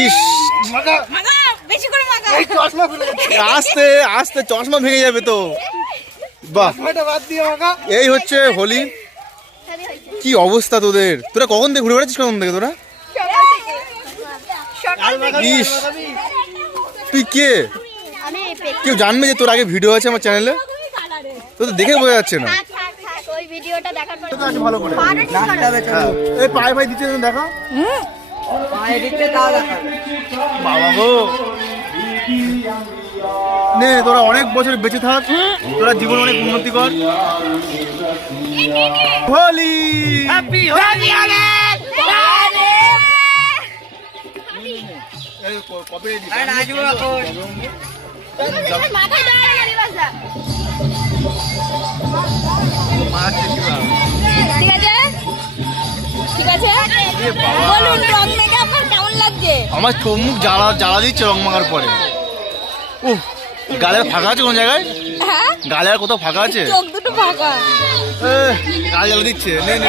ইস আস্তে আস্তে চশমা ভেঙে যাবে তো। বাহ, এই হচ্ছে হোলি। কি অবস্থা তোদের, তোরা কখন থেকে ঘুরে বেড়াচ্ছিস? কখন থেকে তোরা? ইস, তুই কে? কেউ জানবে যে তোর আগে ভিডিও আছে আমার চ্যানেলে? তো দেখে বোঝা যাচ্ছে না। ভালো করে এই পায়ে ভাই দিচ্ছে দেখা। বাবা গো, নে তোরা অনেক বছর বেঁচে থাক, তোরা জীবন অনেক উন্নতি কর। হোলি আমার চোখ মুখ জ্বালা জ্বালা দিচ্ছে রং মাখার পরে। উহ, গালে ফাঁকা আছে কোন জায়গায়? গালে আর কোথাও ফাঁকা আছে? চোখ দুটো ফাঁকা। গাল জ্বালা দিচ্ছে। নে নে